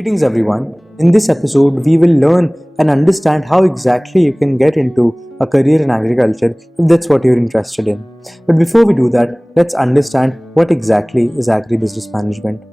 Greetings everyone. In this episode, we will learn and understand how exactly you can get into a career in agriculture if that's what you're interested in. But before we do that, let's understand what exactly is agribusiness management.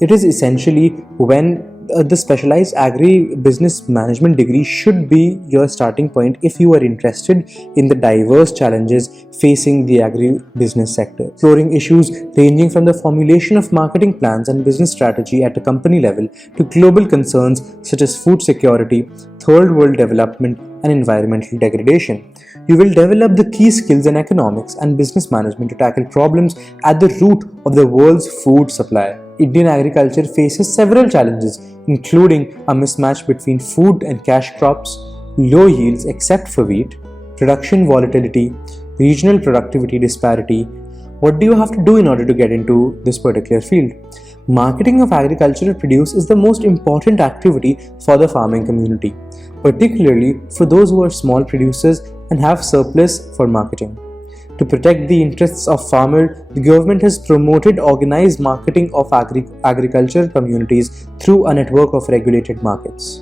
It is essentially when the specialized agri-business management degree should be your starting point if you are interested in the diverse challenges facing the agri-business sector, exploring issues ranging from the formulation of marketing plans and business strategy at a company level to global concerns such as food security, third world development, and environmental degradation. You will develop the key skills in economics and business management to tackle problems at the root of the world's food supply. Indian agriculture faces several challenges, including a mismatch between food and cash crops, low yields except for wheat, production volatility, regional productivity disparity. What do you have to do in order to get into this particular field? Marketing of agricultural produce is the most important activity for the farming community, particularly for those who are small producers and have surplus for marketing. To protect the interests of farmers, the government has promoted organized marketing of agricultural communities through a network of regulated markets.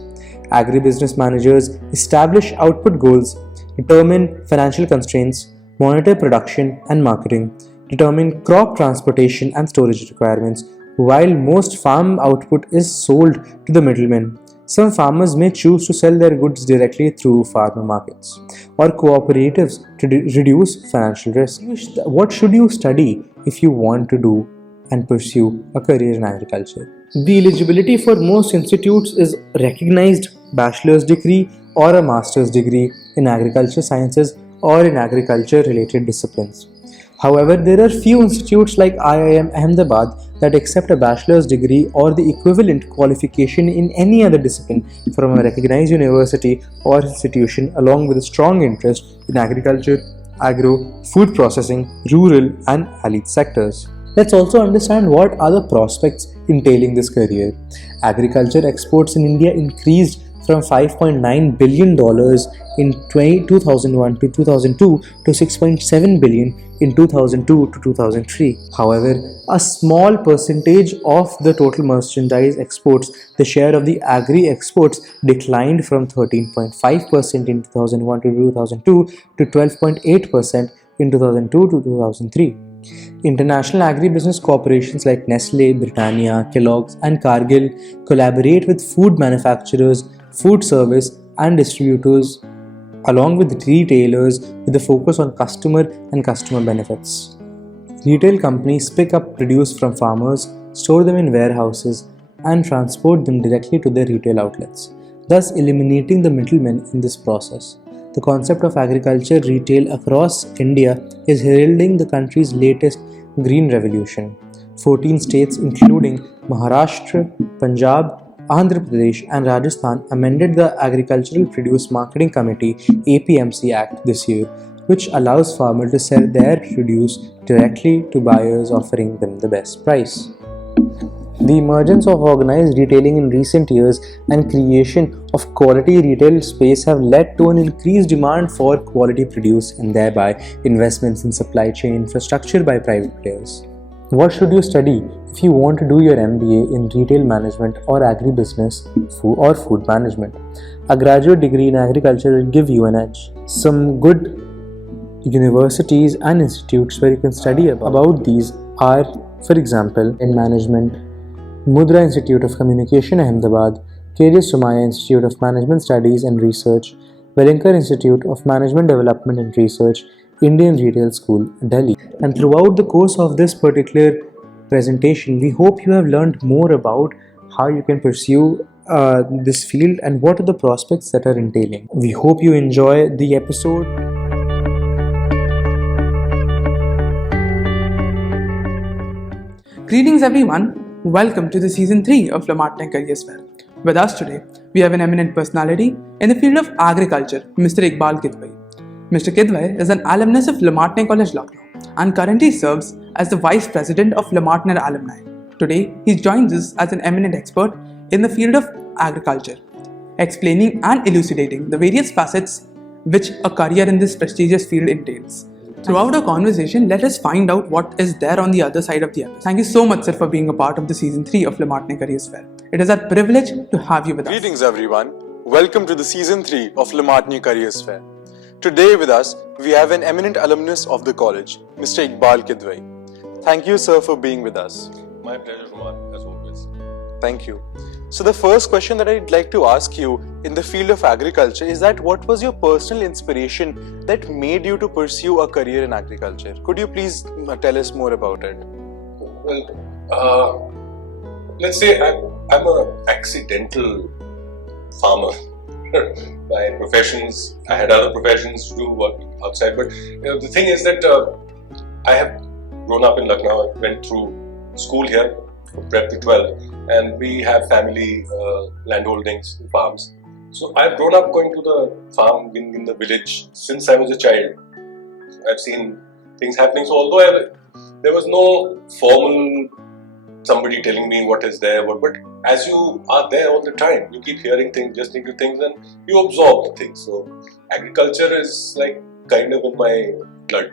Agribusiness managers establish output goals, determine financial constraints, monitor production and marketing, determine crop transportation and storage requirements, while most farm output is sold to the middlemen. Some farmers may choose to sell their goods directly through farmer markets or cooperatives to reduce financial risk. What should you study if you want to do and pursue a career in agriculture? The eligibility for most institutes is recognized bachelor's degree or a master's degree in agriculture sciences or in agriculture related disciplines. However, there are few institutes like IIM Ahmedabad that accept a bachelor's degree or the equivalent qualification in any other discipline from a recognized university or institution along with a strong interest in agriculture, agro, food processing, rural and allied sectors. Let's also understand what are the prospects entailing this career. Agriculture exports in India increased from $5.9 billion in 2001 to 2002 to $6.7 billion in 2002 to 2003. However, a small percentage of the total merchandise exports, the share of the agri exports declined from 13.5% in 2001 to 2002 to 12.8% in 2002 to 2003. International agribusiness corporations like Nestle, Britannia, Kellogg's, and Cargill collaborate with food manufacturers, food service, and distributors, along with retailers with a focus on customer and customer benefits. Retail companies pick up produce from farmers, store them in warehouses, and transport them directly to their retail outlets, thus eliminating the middlemen in this process. The concept of agriculture retail across India is heralding the country's latest green revolution. 14 states including Maharashtra, Punjab, Andhra Pradesh and Rajasthan amended the Agricultural Produce Marketing Committee APMC Act this year, which allows farmers to sell their produce directly to buyers, offering them the best price. The emergence of organized retailing in recent years and creation of quality retail space have led to an increased demand for quality produce and thereby investments in supply chain infrastructure by private players. What should you study if you want to do your MBA in retail management or agribusiness or food management? A graduate degree in agriculture will give you an edge. Some good universities and institutes where you can study about these are, for example, in management, Mudra Institute of Communication Ahmedabad, K.J. Sumaya Institute of Management Studies and Research, Velinkar Institute of Management Development and Research, Indian Retail School, Delhi. And throughout the course of this particular presentation, we hope you have learned more about how you can pursue this field and what are the prospects that are entailing. We hope you enjoy the episode. Greetings everyone. Welcome to the Season 3 of Martiniere Career Guidance Cell. With us today, we have an eminent personality in the field of agriculture, Mr. Iqbal Kidwai. Mr. Kidwai is an alumnus of Martiniere College, Lucknow, and currently serves as the Vice President of Martiniere Alumni. Today, he joins us as an eminent expert in the field of agriculture, explaining and elucidating the various facets which a career in this prestigious field entails. Throughout our conversation, let us find out what is there on the other side of the episode. Thank you so much, sir, for being a part of the season 3 of Le Martiniere Career Fair. It is our privilege to have you with us. Greetings everyone. Welcome to the season 3 of Le Martiniere Career Fair. Today with us, we have an eminent alumnus of the college, Mr. Iqbal Kidwai. Thank you, sir, for being with us. My pleasure, Kumar, as always. Thank you. So the first question that I'd like to ask you in the field of agriculture is that what was your personal inspiration that made you to pursue a career in agriculture? Could you please tell us more about it? Well, let's say I'm an accidental farmer. My professions, I had other professions to do work outside, but the thing is that I have grown up in Lucknow. I went through school here, from prep to 12, and we have family landholdings, farms. So I've grown up going to the farm, being in the village since I was a child. I've seen things happening. So although there was no formal somebody telling me what is there, but as you are there all the time, you keep hearing things, listening to things, and you absorb the things. So agriculture is like kind of in my blood.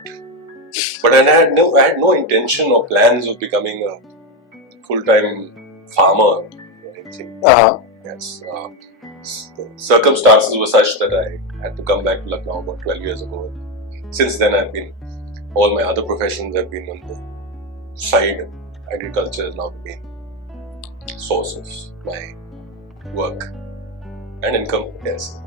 But I had no intention or plans of becoming a full-time farmer or anything. Yes. The circumstances were such that I had to come back to Lucknow about 12 years ago. Since then, all my other professions have been on the side. Agriculture has now been source of my work and income. Yes.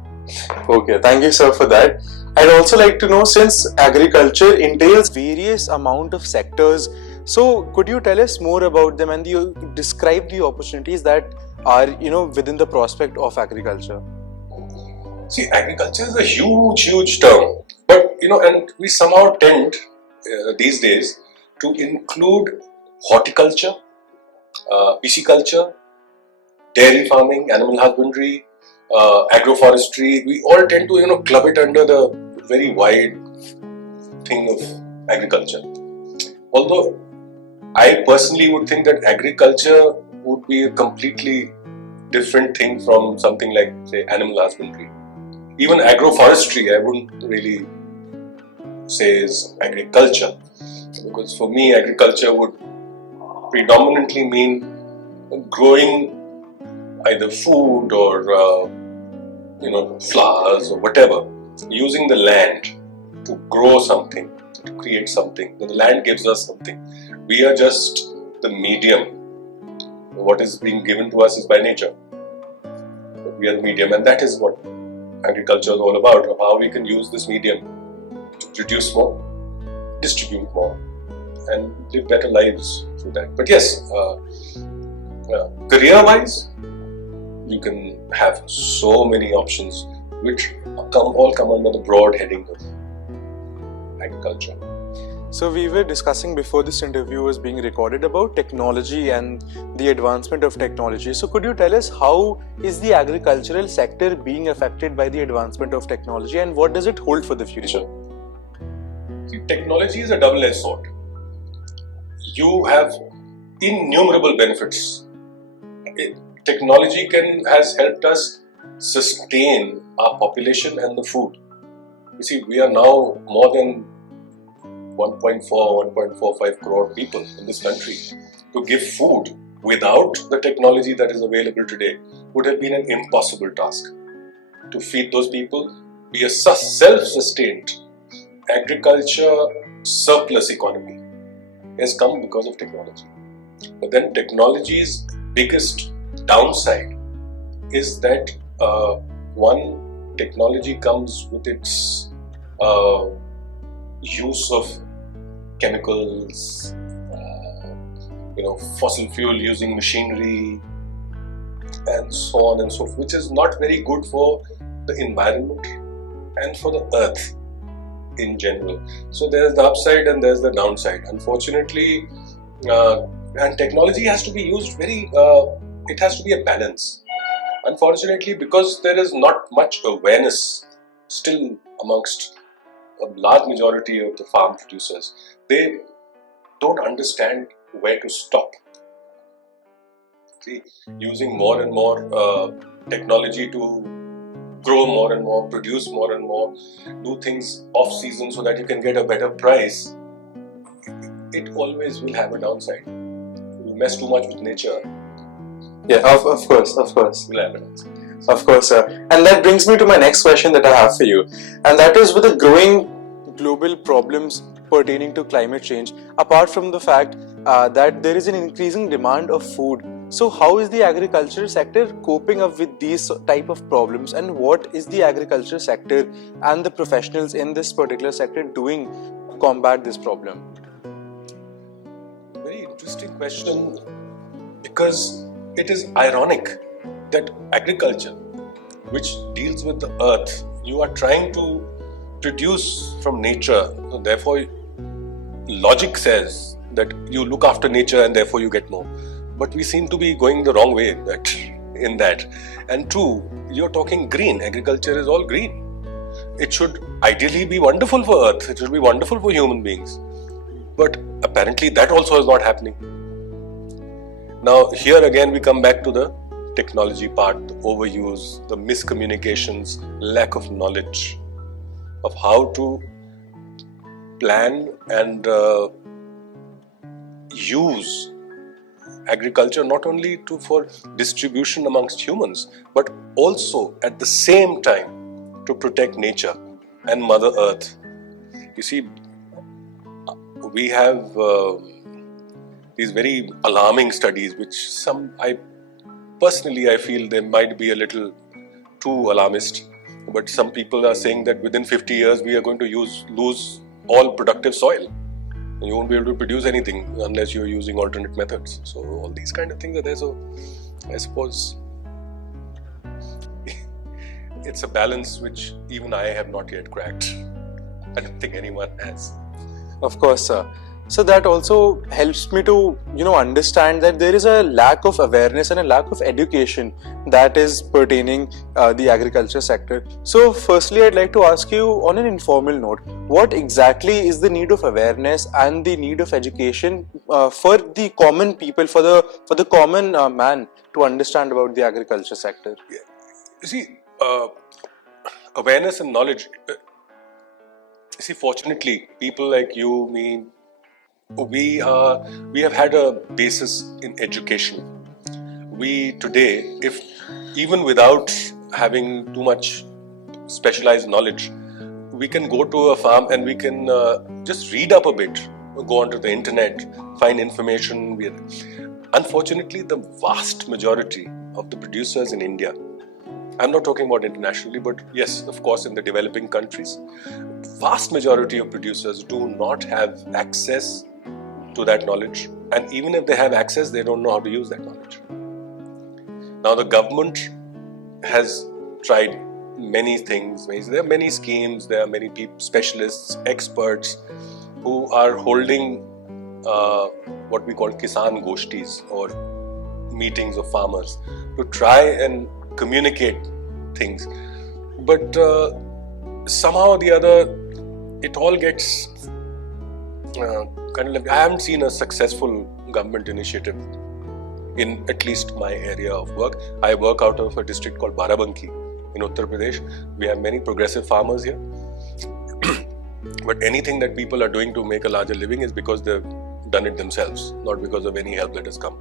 Okay, thank you, sir, for that. I'd also like to know, since agriculture entails various amount of sectors, so could you tell us more about them and describe the opportunities that are within the prospect of agriculture? See, agriculture is a huge term, but and we somehow tend these days to include horticulture, pisciculture, dairy farming, animal husbandry, agroforestry. We all tend to club it under the very wide thing of agriculture. Although I personally would think that agriculture would be a completely different thing from something like, say, animal husbandry. Even agroforestry, I wouldn't really say is agriculture, because for me, agriculture would predominantly mean growing either food or flowers or whatever, using the land to grow something, to create something. The land gives us something. We are just the medium. What is being given to us is by nature. But we are the medium, and that is what agriculture is all about, how we can use this medium to produce more, distribute more, and live better lives through that. But yes, career-wise, you can have so many options which all come under the broad heading of agriculture. So we were discussing before this interview was being recorded about technology and the advancement of technology. So could you tell us how is the agricultural sector being affected by the advancement of technology, and what does it hold for the future? See, technology is a double-edged sword. You have innumerable benefits. Technology has helped us sustain our population and the food. You see, we are now more than 1.45 crore people in this country. To give food without the technology that is available today would have been an impossible task. To feed those people, be a self-sustained agriculture surplus economy has come because of technology. But then technology's biggest downside is that one, technology comes with its use of chemicals, fossil fuel using machinery, and so on and so forth, which is not very good for the environment and for the earth in general. So there's the upside and there's the downside. Unfortunately, and technology has to be used it has to be a balance. Unfortunately, because there is not much awareness still amongst a large majority of the farm producers, they don't understand where to stop. See, using more and more technology to grow more and more, produce more and more, do things off season so that you can get a better price, it always will have a downside. You mess too much with nature. Yeah, of course. Will have a downside. Of course, sir. And that brings me to my next question that I have for you. And that is, with the growing global problems pertaining to climate change, apart from the fact that there is an increasing demand of food, so how is the agriculture sector coping up with these type of problems, and what is the agriculture sector and the professionals in this particular sector doing to combat this problem? Very interesting question, because it is ironic that agriculture, which deals with the earth, you are trying to produce from nature. So therefore, logic says that you look after nature and therefore you get more. But we seem to be going the wrong way in that. And two, you're talking green. Agriculture is all green. It should ideally be wonderful for earth. It should be wonderful for human beings. But apparently that also is not happening. Now here again we come back to the technology part, the overuse, the miscommunications, lack of knowledge of how to plan and use agriculture not only for distribution amongst humans, but also at the same time to protect nature and Mother Earth. You see, we have these very alarming studies, which I feel they might be a little too alarmist, but some people are saying that within 50 years we are going to lose all productive soil. You won't be able to produce anything unless you're using alternate methods. So all these kind of things are there. So I suppose it's a balance which even I have not yet cracked. I don't think anyone has. Of course, sir. So that also helps me to, understand that there is a lack of awareness and a lack of education that is pertaining the agriculture sector. So firstly, I'd like to ask you on an informal note, what exactly is the need of awareness and the need of education for the common people, for the common man to understand about the agriculture sector? Yeah. You see, awareness and knowledge. Fortunately, people like you, me, we have had a basis in education. We today, if even without having too much specialized knowledge, we can go to a farm and we can just read up a bit, go onto the internet, find information. Unfortunately, the vast majority of the producers in India, I'm not talking about internationally, but yes, of course, in the developing countries, vast majority of producers do not have access to that knowledge, and even if they have access, they don't know how to use that knowledge. Now the government has tried many things. There are many schemes, there are many specialists, experts who are holding what we call Kisan Goshtis, or meetings of farmers, to try and communicate things. But somehow or the other, it all gets kind of like, I haven't seen a successful government initiative in at least my area of work. I work out of a district called Barabanki in Uttar Pradesh. We have many progressive farmers here. But anything that people are doing to make a larger living is because they've done it themselves, not because of any help that has come.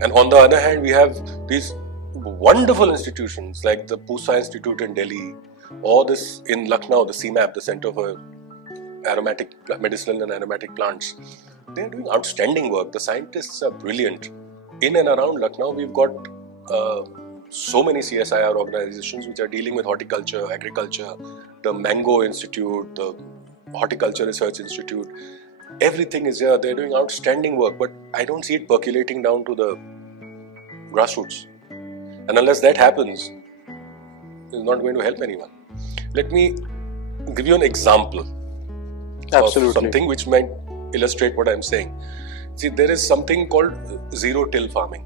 And on the other hand, we have these wonderful institutions like the Pusa Institute in Delhi, or this in Lucknow, the CMAP, the Center for Medicinal and Aromatic Plants. They're doing outstanding work. The scientists are brilliant. In and around Lucknow, we've got so many CSIR organizations which are dealing with horticulture, agriculture, the Mango Institute, the Horticulture Research Institute. Everything is here. They're doing outstanding work, but I don't see it percolating down to the grassroots. And unless that happens, it's not going to help anyone. Let me give you an example. Absolutely. Of something which might illustrate what I'm saying. See, there is something called zero-till farming.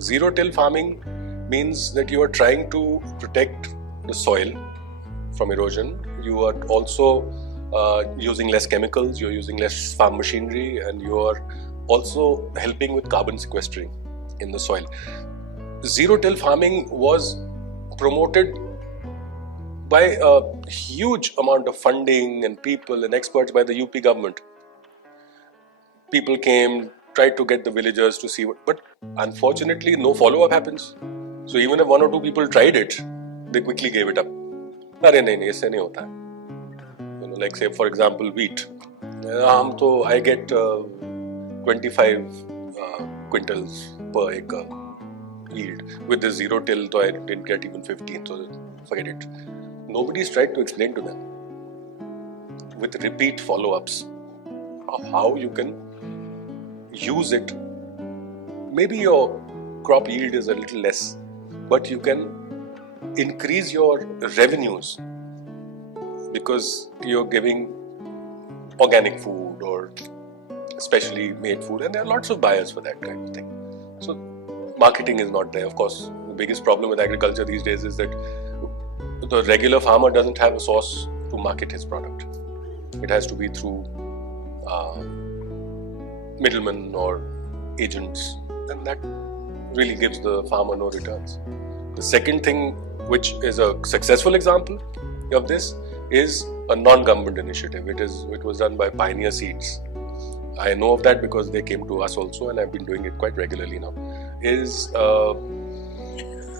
Zero-till farming means that you are trying to protect the soil from erosion. You are also using less chemicals, you're using less farm machinery, and you are also helping with carbon sequestering in the soil. Zero-till farming was promoted by a huge amount of funding and people and experts by the UP government. People came, tried to get the villagers to see what, but unfortunately no follow-up happens. So even if one or two people tried it, they quickly gave it up. अरे नहीं ऐसे नहीं होता है. Like say for example wheat. I get 25 quintals per acre yield. With the zero till, so I didn't get even 15. So forget it. Nobody's tried to explain to them with repeat follow-ups how you can use it. Maybe your crop yield is a little less, but you can increase your revenues because you're giving organic food or specially made food, and there are lots of buyers for that kind of thing. So marketing is not there. Of course, the biggest problem with agriculture these days is that the regular farmer doesn't have a source to market his product. It has to be through middlemen or agents, and that really gives the farmer no returns. The second thing, which is a successful example of this, is a non-government initiative. It was done by Pioneer Seeds. I know of that because they came to us also, and I've been doing it quite regularly now. Is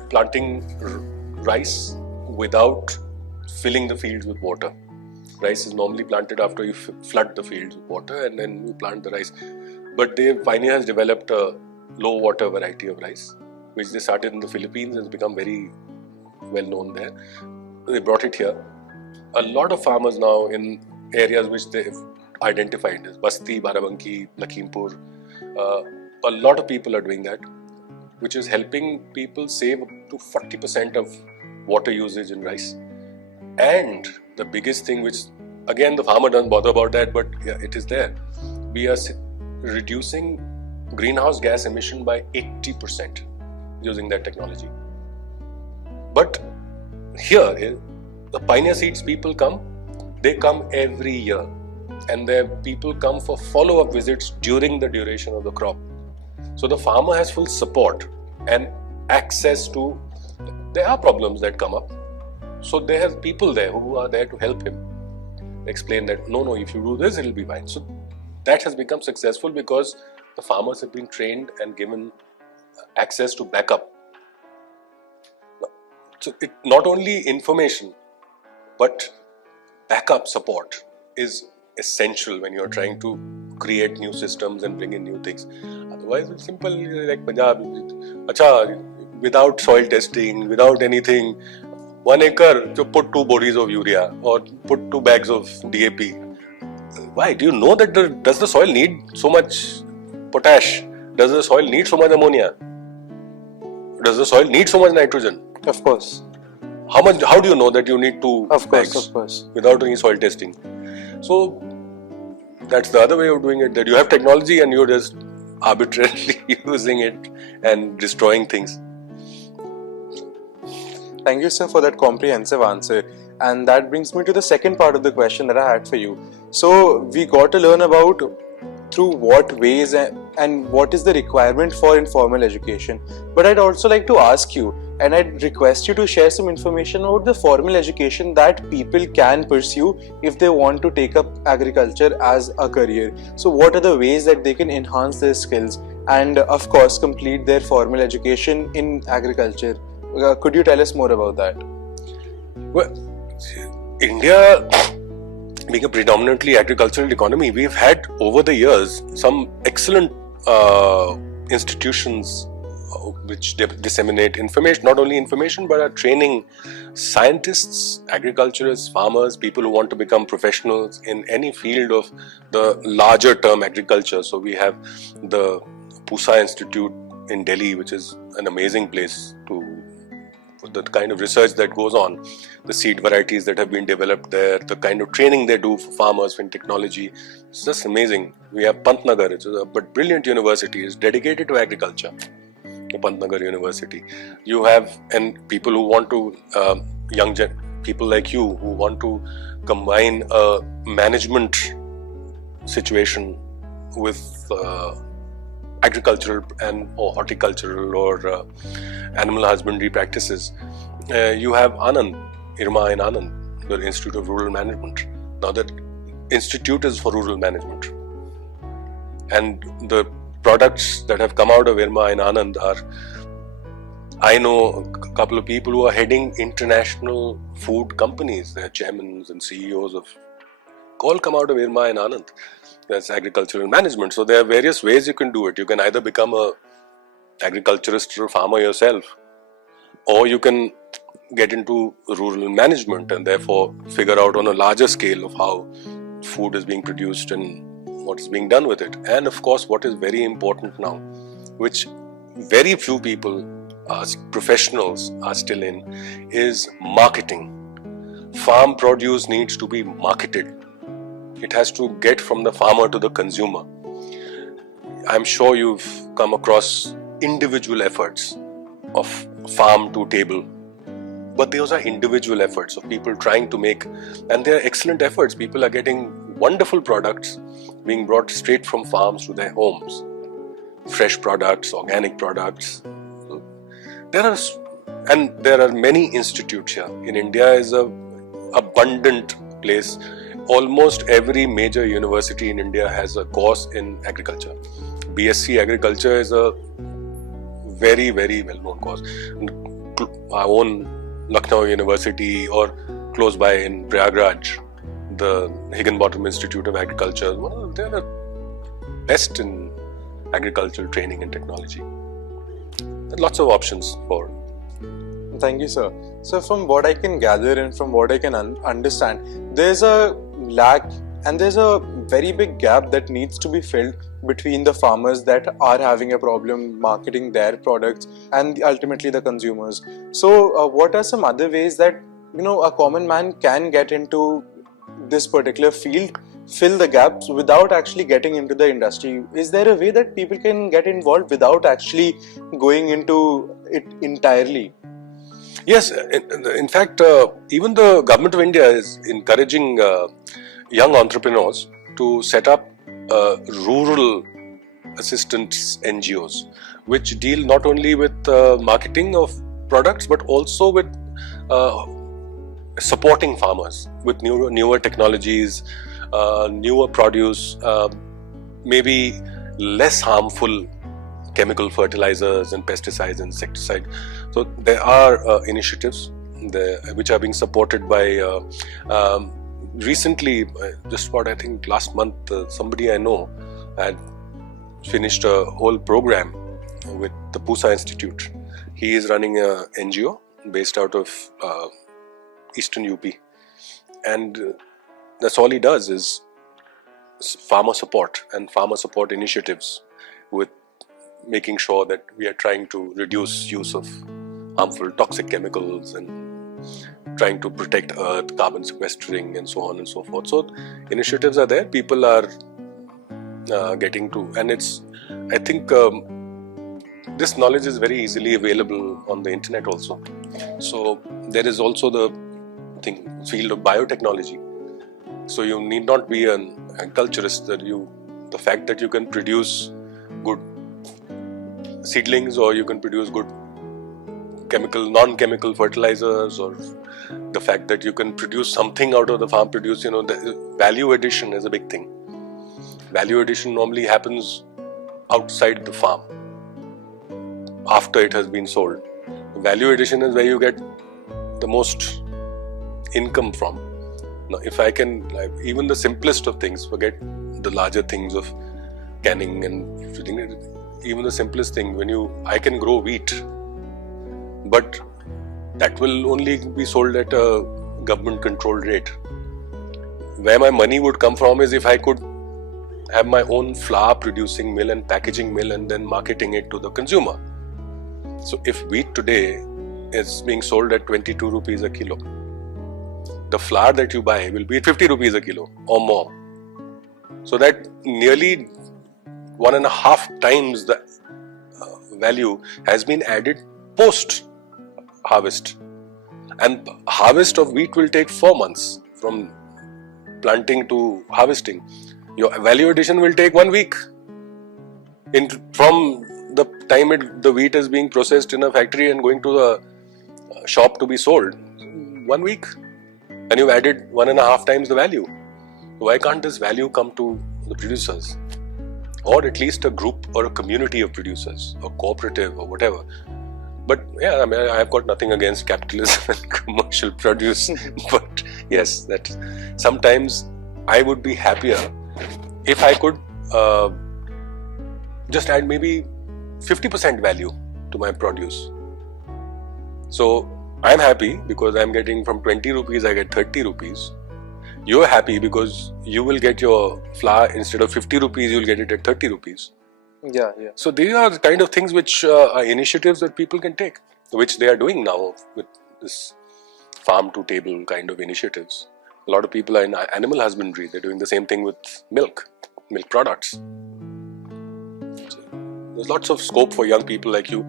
planting rice without filling the fields with water. Rice is normally planted after you flood the fields with water, and then you plant the rice. But Pioneer has developed a low water variety of rice, which they started in the Philippines and has become very well known there. They brought it here. A lot of farmers now in areas which they've identified as Basti, Barabanki, Lakhimpur, a lot of people are doing that, which is helping people save up to 40% of water usage in rice. And the biggest thing, which again the farmer doesn't bother about that, but yeah, it is there. We are reducing greenhouse gas emission by 80% using that technology. But here, the Pioneer Seeds people come, they come every year, and their people come for follow-up visits during the duration of the crop. So the farmer has full support and access to, there are problems that come up. So there are people there who are there to help him explain that, no, if you do this, it'll be fine. So that has become successful because the farmers have been trained and given access to backup. So it not only information, but backup support is essential when you're trying to create new systems and bring in new things. Otherwise, it's simple like Punjab. Without soil testing, without anything, 1 acre, to put 2 bodies of urea or put 2 bags of DAP. Why? Do you know that does the soil need so much potash? Does the soil need so much ammonia? Does the soil need so much nitrogen? Of course. How do you know that you need 2 bags? Of course. Without any soil testing? So that's the other way of doing it, that you have technology and you're just arbitrarily using it and destroying things. Thank you, sir, for that comprehensive answer. And that brings me to the second part of the question that I had for you. So we got to learn about through what ways and what is the requirement for informal education. But I'd also like to ask you, and I'd request you to share some information about the formal education that people can pursue if they want to take up agriculture as a career. So what are the ways that they can enhance their skills and of course complete their formal education in agriculture? Could you tell us more about that? Well, India, being a predominantly agricultural economy, we've had over the years some excellent institutions which disseminate information, not only information but are training scientists, agriculturists, farmers, people who want to become professionals in any field of the larger term agriculture. So we have the Pusa Institute in Delhi, which is an amazing place to the kind of research that goes on, the seed varieties that have been developed there, the kind of training they do for farmers in technology. It's just amazing. We have Pantnagar, which is a brilliant university, is dedicated to agriculture. Pantnagar University. You have people who want to, people like you who want to combine a management situation with agricultural or horticultural or animal husbandry practices. you have Anand, Irma in Anand, the Institute of Rural Management. Now that institute is for rural management, and the products that have come out of Irma and Anand are, I know a couple of people who are heading international food companies. They're chairmen and CEOs of, all come out of Irma and Anand. That's agricultural management. So there are various ways you can do it. You can either become a agriculturist or farmer yourself, or you can get into rural management and therefore figure out on a larger scale of how food is being produced and what is being done with it. And of course, what is very important now, which very few people, professionals are still in, is marketing. Farm produce needs to be marketed. It has to get from the farmer to the consumer. I'm sure you've come across individual efforts of farm to table, but those are individual efforts of people trying to make, and they're excellent efforts. People are getting wonderful products being brought straight from farms to their homes. Fresh products, organic products. There are many institutes here. In India is a abundant place. Almost every major university in India has a course in agriculture. BSc Agriculture is a very, very well-known course. Our own Lucknow University, or close by in Prayagraj, the Higginbottom Institute of Agriculture, they're the best in agricultural training and technology. There are lots of options for. Thank you, sir. So from what I can gather and from what I can understand, there's a lack and there's a very big gap that needs to be filled between the farmers that are having a problem marketing their products and ultimately the consumers. So what are some other ways that a common man can get into this particular field, fill the gaps without actually getting into the industry? Is there a way that people can get involved without actually going into it entirely? Yes, in fact, even the government of India is encouraging young entrepreneurs to set up rural assistance NGOs, which deal not only with marketing of products but also with supporting farmers with newer technologies, newer produce, maybe less harmful chemical fertilizers and pesticides and insecticides. So there are initiatives which are being supported by recently, just about I think last month, somebody I know had finished a whole program with the Pusa Institute. He is running a NGO based out of Eastern UP, and that's all he does is farmer support and farmer support initiatives, with making sure that we are trying to reduce use of harmful toxic chemicals and trying to protect earth, carbon sequestering, and so on and so forth. So initiatives are there, people are getting to, and I think this knowledge is very easily available on the internet also. So there is also the field of biotechnology. So you need not be an agriculturist, the fact that you can produce good seedlings, or you can produce good non-chemical fertilizers, or the fact that you can produce something out of the farm produce, the value addition is a big thing. Value addition normally happens outside the farm after it has been sold. Value addition is where you get the most income from. Now, if I can, even the simplest of things, forget the larger things of canning and everything, even the simplest thing, I can grow wheat, but that will only be sold at a government controlled rate. Where my money would come from is if I could have my own flour producing mill and packaging mill and then marketing it to the consumer. So if wheat today is being sold at 22 rupees a kilo, the flour that you buy will be at 50 rupees a kilo or more. So that nearly 1.5 times the value has been added post harvest. And harvest of wheat will take 4 months from planting to harvesting. Your value addition will take 1 week. From the time the wheat is being processed in a factory and going to the shop to be sold? 1 week. And you've added 1.5 times the value. Why can't this value come to the producers? Or at least a group or a community of producers, or cooperative or whatever. But yeah, I mean, I've got nothing against capitalism and commercial produce. But yes, that sometimes I would be happier if I could just add maybe 50% value to my produce. So I'm happy because I'm getting from 20 rupees, I get 30 rupees. You're happy because you will get your flour instead of 50 rupees, you'll get it at 30 rupees. Yeah. So these are the kind of things which are initiatives that people can take, which they are doing now with this farm to table kind of initiatives. A lot of people are in animal husbandry. They're doing the same thing with milk products. So there's lots of scope for young people like you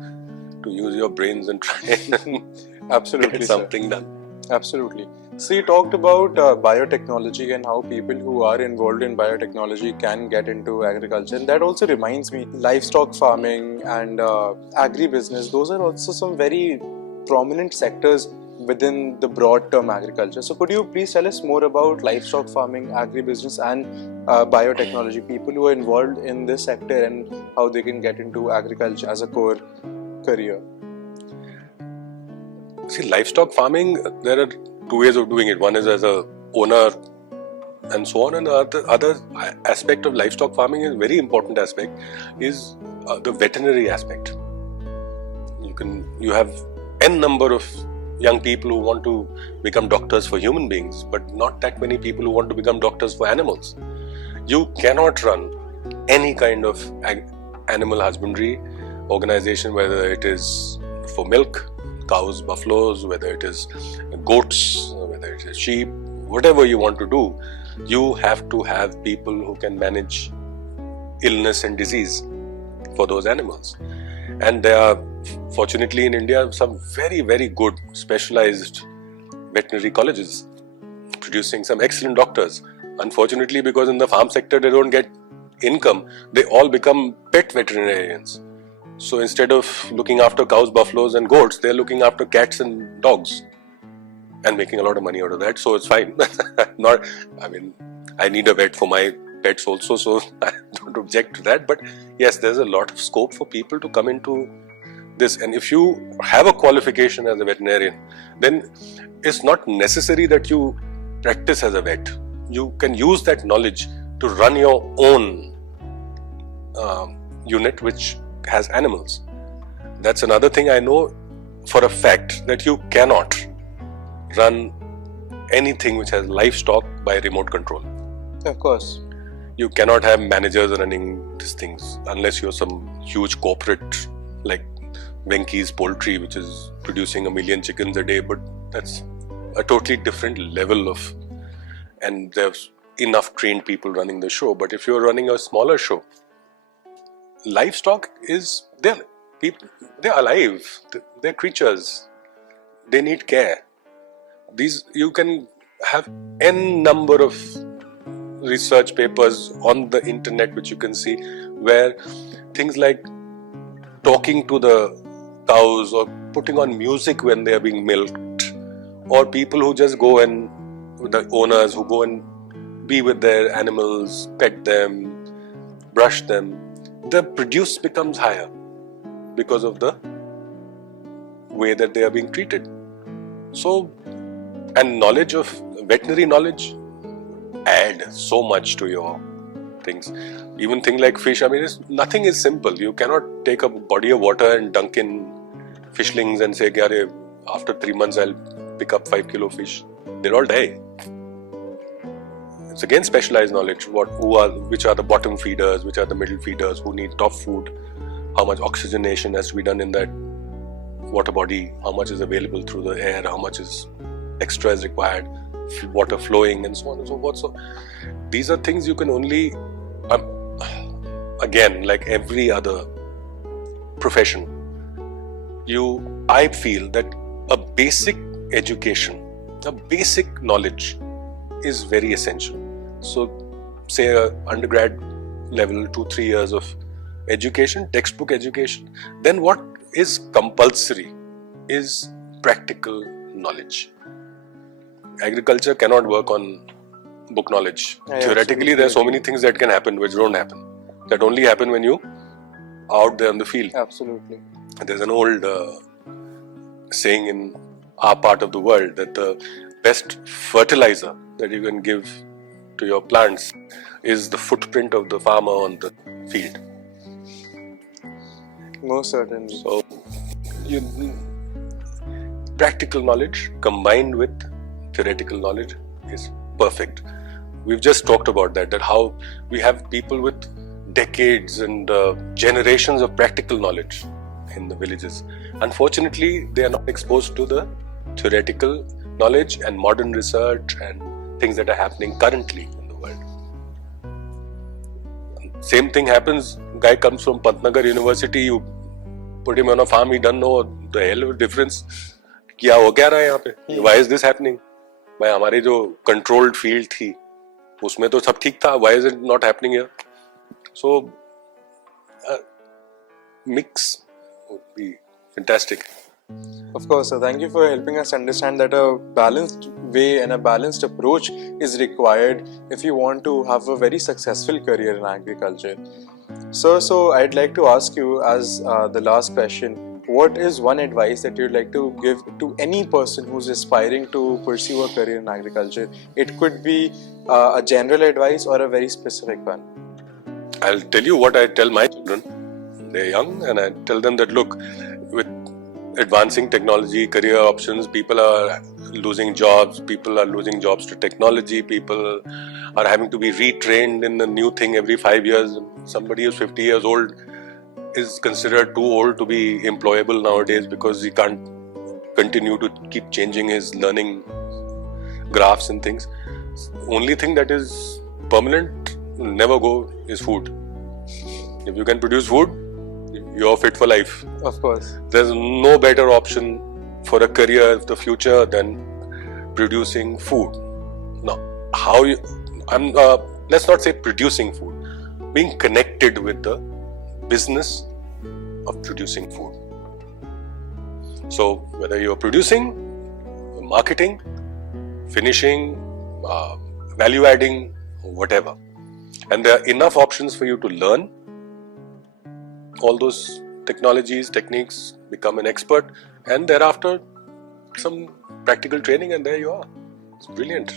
to use your brains and try and Absolutely, get something done. Absolutely. So you talked about biotechnology and how people who are involved in biotechnology can get into agriculture, and that also reminds me, livestock farming and agribusiness, those are also some very prominent sectors within the broad term agriculture. So could you please tell us more about livestock farming, agribusiness and biotechnology, people who are involved in this sector and how they can get into agriculture as a core career? See, livestock farming, there are two ways of doing it. One is as a owner and so on, and the other aspect of livestock farming is very important aspect is the veterinary aspect. You have n number of young people who want to become doctors for human beings, but not that many people who want to become doctors for animals. You cannot run any kind of animal husbandry organization, whether it is for milk, cows, buffaloes, whether it is goats, whether it is sheep, whatever you want to do, you have to have people who can manage illness and disease for those animals. And there are, fortunately in India, some very, very good specialized veterinary colleges producing some excellent doctors. Unfortunately, because in the farm sector they don't get income, they all become pet veterinarians. So instead of looking after cows, buffaloes and goats, they're looking after cats and dogs and making a lot of money out of that. So it's fine. I need a vet for my pets also, so I don't object to that. But yes, there's a lot of scope for people to come into this. And if you have a qualification as a veterinarian, then it's not necessary that you practice as a vet. You can use that knowledge to run your own unit which has animals. That's another thing I know for a fact, that you cannot run anything which has livestock by remote control. Of course. You cannot have managers running these things unless you're some huge corporate like Venky's Poultry, which is producing 1 million chickens a day, but that's a totally different level of, and there's enough trained people running the show. But if you're running a smaller show, livestock is, they're alive, they're creatures, they need care. You can have n number of research papers on the internet which you can see, where things like talking to the cows or putting on music when they are being milked, or people who just go and, the owners who go and be with their animals, pet them, brush them, the produce becomes higher because of the way that they are being treated. So, and knowledge of veterinary knowledge add so much to your things. Even thing like fish, nothing is simple. You cannot take a body of water and dunk in fishlings and say, after 3 months I'll pick up 5 kilo fish. They'll all die. It's again specialized knowledge. Which are the bottom feeders, which are the middle feeders, who need top food, how much oxygenation has to be done in that water body, how much is available through the air, how much is extra is required, water flowing, and so on and so forth. So these are things you can only, again, like every other profession, I feel that a basic education, a basic knowledge is very essential. So say a undergrad level, 2-3 years of education, textbook education. Then what is compulsory is practical knowledge. Agriculture cannot work on book knowledge. I Theoretically, there are so absolutely many things that can happen which don't happen. That only happen when you are out there on the field. Absolutely. There's an old saying in our part of the world that the best fertilizer that you can give to your plants is the footprint of the farmer on the field. Most certainly. So, practical knowledge combined with theoretical knowledge is perfect. We've just talked about that how we have people with decades and generations of practical knowledge in the villages. Unfortunately, they are not exposed to the theoretical knowledge and modern research and things that are happening currently in the world. Same thing happens, guy comes from Pantnagar University, you put him on a farm, he doesn't know the hell of a difference. क्या हो क्या रहा है यहाँ पे? Why is this happening? भाई हमारी जो controlled field थी, उसमें तो सब ठीक था. Why is it not happening here? So, mix would be fantastic. Of course, sir. Thank you for helping us understand that a balanced way and a balanced approach is required if you want to have a very successful career in agriculture. Sir, so I'd like to ask you as the last question, what is one advice that you'd like to give to any person who's aspiring to pursue a career in agriculture? It could be a general advice or a very specific one. I'll tell you what I tell my children. They're young, and I tell them that look, with advancing technology, career options, people are losing jobs, people are losing jobs to technology, people are having to be retrained in a new thing every 5 years. Somebody who's 50 years old is considered too old to be employable nowadays because he can't continue to keep changing his learning graphs and things. Only thing that is permanent, will never go, is food. If you can produce food, you're fit for life. Of course. There's no better option for a career of the future than producing food. Now, let's not say producing food, being connected with the business of producing food. So, whether you're producing, marketing, finishing, value adding, whatever, and there are enough options for you to learn all those technologies, techniques, become an expert, and thereafter some practical training, and there you are. It's brilliant.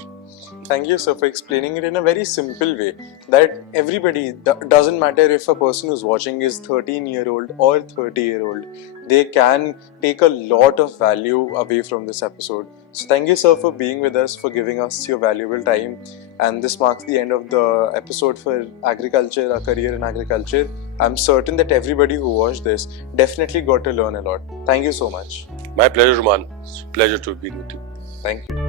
Thank you, sir, for explaining it in a very simple way that everybody, doesn't matter if a person who's watching is 13-year-old or 30-year-old, they can take a lot of value away from this episode. So thank you, sir, for being with us, for giving us your valuable time. And this marks the end of the episode for agriculture, a career in agriculture. I'm certain that everybody who watched this definitely got to learn a lot. Thank you so much. My pleasure, Roman. It's a pleasure to be with you. Thank you.